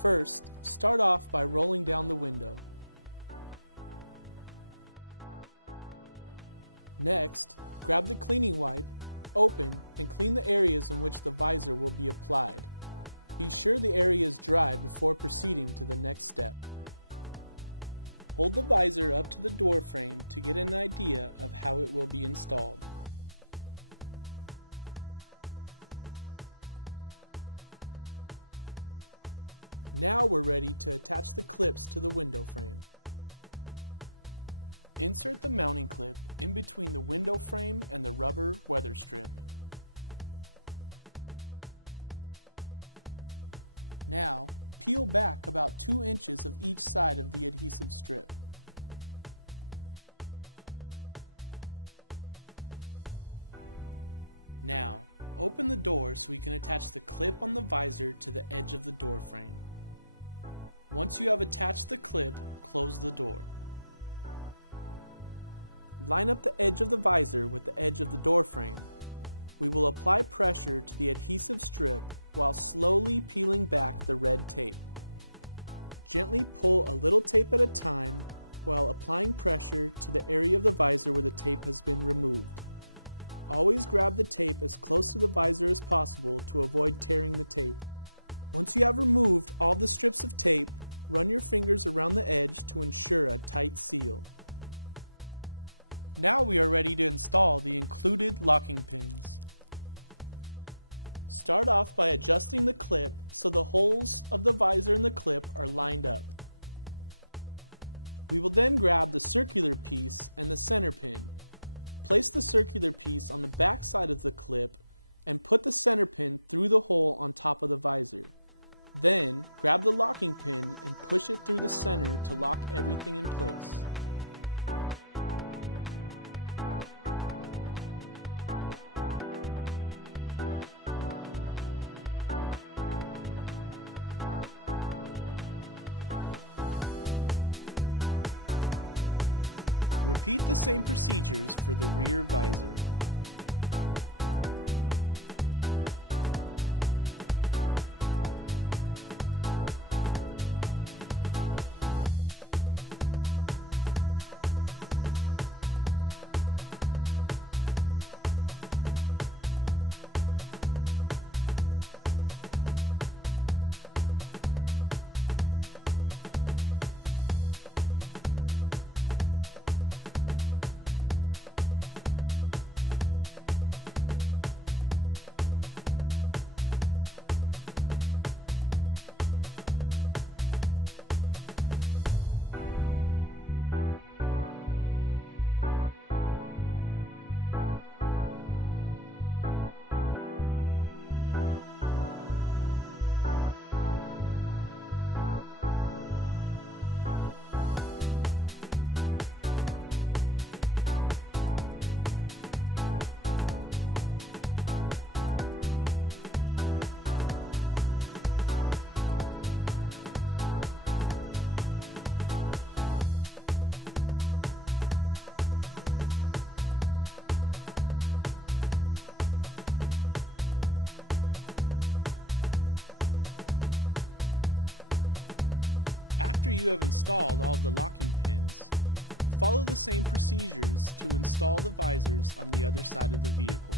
First, start off by rolling down the window. Next, grab the cleaning wipe, open, and clean the areas in which the visor will be applied. Be sure the area is dry before proceeding to the next step. Hold the visor up to the door frame to get an idea of how it will be installed. Now we're ready to attach the clips to the window frame. Insert the mounting clip in between the window frame and the rubber weather strip. Now, peel back about 2 inches of each side of the adhesive strip. Now, open the door so we can attach the clip on the visor to the edge of the door frame. Once you have attached the clip, close the door. Line up the edge of the visor with the edge of the door frame. We will apply pressure to the adhesive strip while slowly peeling back the red tape. Gently pull a little tape at a time while applying pressure to the area of the visor where the tape has been removed. Always grab the tape as close to the visor as possible to avoid tearing the tape. Once you have removed all the strips of tape, run your fingers around the edge to ensure a tight seal. Now we are ready to install the included locking pins. Start off by adjusting the clip so the holes of the visor and the clip are lined up. We will then grab the circular piece and the center pin. Place the circular piece on the back side of the clip and put the center pin through the hole on top of the visor. Then, grab the locking pin and push it through the center to lock everything in place. Repeat the same procedures for the rear visor. After you have installed all of the locking pins, follow the same procedures to install the visors on the other side of the vehicle.